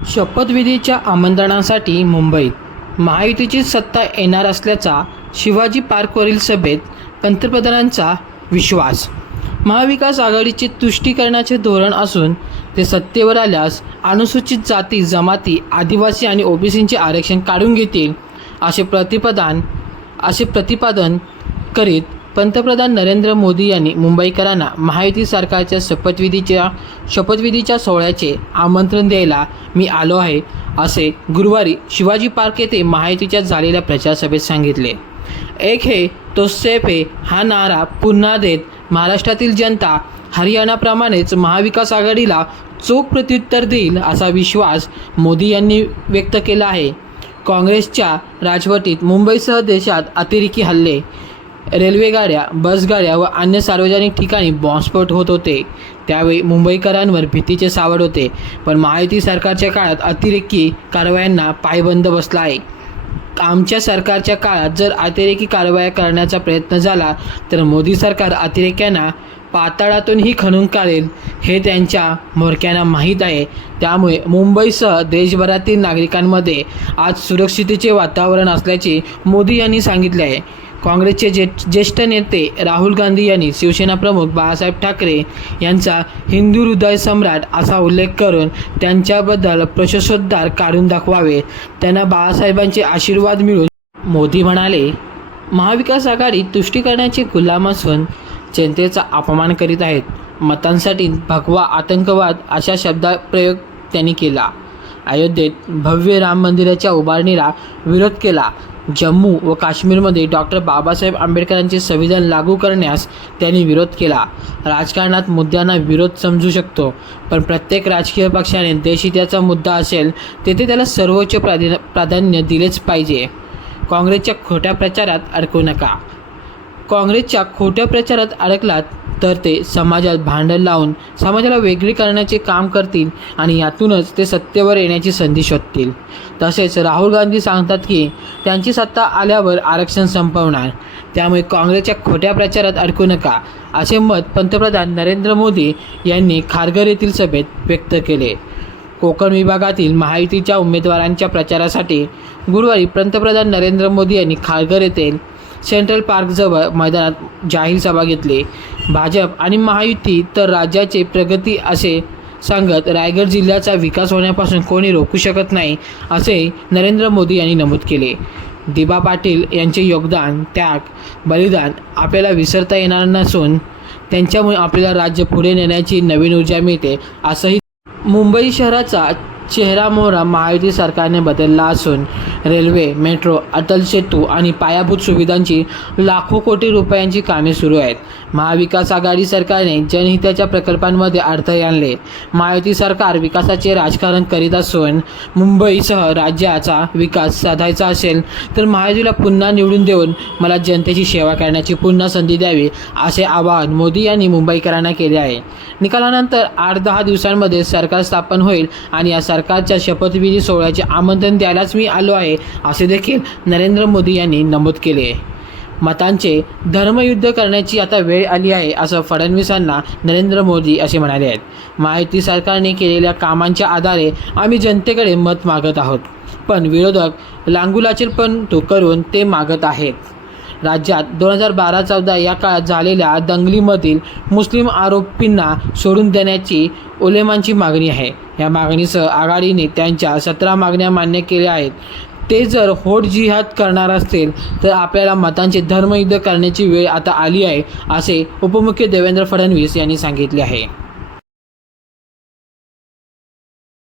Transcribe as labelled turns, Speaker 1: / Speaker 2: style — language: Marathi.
Speaker 1: शपथविधीच्या आमंत्रणासाठी मुंबईत महायुतीची सत्ता येणार असल्याचा शिवाजी पार्कवरील सभेत पंतप्रधानांचा विश्वास. महाविकास आघाडीचे तुष्टीकरणाचे धोरण असून ते सत्तेवर आल्यास अनुसूचित जाती जमाती आदिवासी आणि ओबीसींचे आरक्षण काढून घेतील असे प्रतिपादन असे प्रतिपादन करीत पंतप्रधान नरेंद्र मोदी यांनी मुंबईकरांना महायुती सरकारच्या शपथविधीच्या शपथविधीच्या सोहळ्याचे आमंत्रण द्यायला मी आलो आहे असे गुरुवारी शिवाजी पार्क येथे महायुतीच्या झालेल्या प्रचारसभेत सांगितले. एक हे तो सेफ हे हा नारा पुन्हा देत महाराष्ट्रातील जनता हरियाणाप्रमाणेच महाविकास आघाडीला चोख प्रत्युत्तर देईल असा विश्वास मोदी यांनी व्यक्त केला आहे. काँग्रेसच्या राजवटीत मुंबईसह देशात अतिरेकी हल्ले रेल्वेगाड्या बसगाड्या व अन्य सार्वजनिक ठिकाणी बॉम्बस्फोट होत होते. त्यावेळी मुंबईकरांवर भीतीचे सावड होते पण महायुती सरकारच्या काळात अतिरेकी कारवायांना पायबंद बसला आहे. आमच्या सरकारच्या काळात जर अतिरेकी कारवाया करण्याचा प्रयत्न झाला तर मोदी सरकार अतिरेक्यांना पाताळातूनही खणून काढेल हे त्यांच्या म्होरक्यांना माहीत आहे. त्यामुळे मुंबईसह देशभरातील नागरिकांमध्ये आज सुरक्षितेचे वातावरण असल्याचे मोदी यांनी सांगितले आहे. काँग्रेसचे जे ज्येष्ठ नेते राहुल गांधी यांनी शिवसेना प्रमुख बाळासाहेब ठाकरे यांचा हिंदू हृदय सम्राट असा उल्लेख करून त्यांच्याबद्दल प्रशंसोद्धार काढून दाखवावे. त्यांना बाळासाहेबांचे आशीर्वाद मिळून मोदी म्हणाले महाविकास आघाडी तुष्टीकरणाचे गुलाम असून जनतेचा अपमान करीत आहेत. मतांसाठी भगवा आतंकवाद अशा शब्दप्रयोग त्यांनी केला. अयोध्येत भव्य राम मंदिराच्या उभारणीला विरोध केला. जम्मू व काश्मीरमध्ये डॉक्टर बाबासाहेब आंबेडकरांचे संविधान लागू करण्यास त्यांनी विरोध केला. राजकारणात मुद्द्यांना विरोध समजू शकतो पण प्रत्येक राजकीय पक्षाने देशहिताचा मुद्दा असेल तेथे त्याला सर्वोच्च प्राधी प्राधान्य दिलेच पाहिजे. काँग्रेसच्या खोट्या प्रचारात अडकू नका. काँग्रेसच्या खोट्या प्रचारात अडकलात तर ते समाजात भांडण लावून समाजाला वेगळी करण्याचे काम करतील आणि यातूनच ते सत्तेवर येण्याची संधी शोधतील. तसेच राहुल गांधी सांगतात की त्यांची सत्ता आल्यावर आरक्षण संपवणार. त्यामुळे काँग्रेसच्या खोट्या प्रचारात अडकू नका असे मत पंतप्रधान नरेंद्र मोदी यांनी खारघर येथील सभेत व्यक्त केले. कोकण विभागातील महायुतीच्या उमेदवारांच्या प्रचारासाठी गुरुवारी पंतप्रधान नरेंद्र मोदी यांनी खारघर येथील सेंट्रल पार्कजवळ मैदानात जाहीर सभा घेतली. भाजप आणि महायुती तर राज्याचे प्रगती असे सांगत रायगड जिल्ह्याचा विकास होण्यापासून कोणी रोखू शकत नाही असे नरेंद्र मोदी यांनी नमूद केले. दिबा पाटील यांचे योगदान त्याग बलिदान आपल्याला विसरता येणार नसून त्यांच्यामुळे आपल्याला राज्य पुढे नेण्याची नवीन ऊर्जा मिळते असंही मुंबई शहराचा चेहरा मोहरा महायुती सरकारने बदलला असून रेल्वे मेट्रो अटल सेतू आणि पायाभूत सुविधांची लाखो कोटी रुपयांची कामे सुरू आहेत. महाविकास आघाडी सरकारने जनहिताच्या प्रकल्पांमध्ये अडथळे आणले. महायुती सरकार विकासाचे राजकारण करीत असून मुंबईसह राज्याचा विकास साधायचा असेल तर महायुतीला पुन्हा निवडून देऊन मला जनतेची सेवा करण्याची पुन्हा संधी द्यावी असे आवाहन मोदी यांनी मुंबईकरांना केले आहे. निकालानंतर आठ दहा दिवसांमध्ये सरकार स्थापन होईल आणि या सरकारच्या शपथविधी सोहळ्याचे आमंत्रण द्यायलाच मी आलो आहे असे देखील नरेंद्र मोदी यांनी नमूद केले. मतांचे धर्मयुद्ध करण्याची आता वेळ आली आहे असं फडणवीसांना नरेंद्र मोदी असे म्हणाले आहेत. महायुती सरकारने केलेल्या कामांच्या आधारे आम्ही जनतेकडे मत मागत आहोत. पण विरोधक लांगुलाचीर पण तो करून ते मागत आहेत. राज्यात दोन हजार बारा चौदा या काळात झालेल्या दंगलीमधील मुस्लिम आरोपींना सोडून देण्याची उलेमांची मागणी आहे. या मागणीसह आघाडीने त्यांच्या सतरा मागण्या मान्य केल्या आहेत. ते जर होट जिहाद करणार असतील तर आपल्याला मतांचे धर्मयुद्ध करण्याची वेळ आता आली आहे असे उपमुख्य देवेंद्र फडणवीस यांनी सांगितले आहे.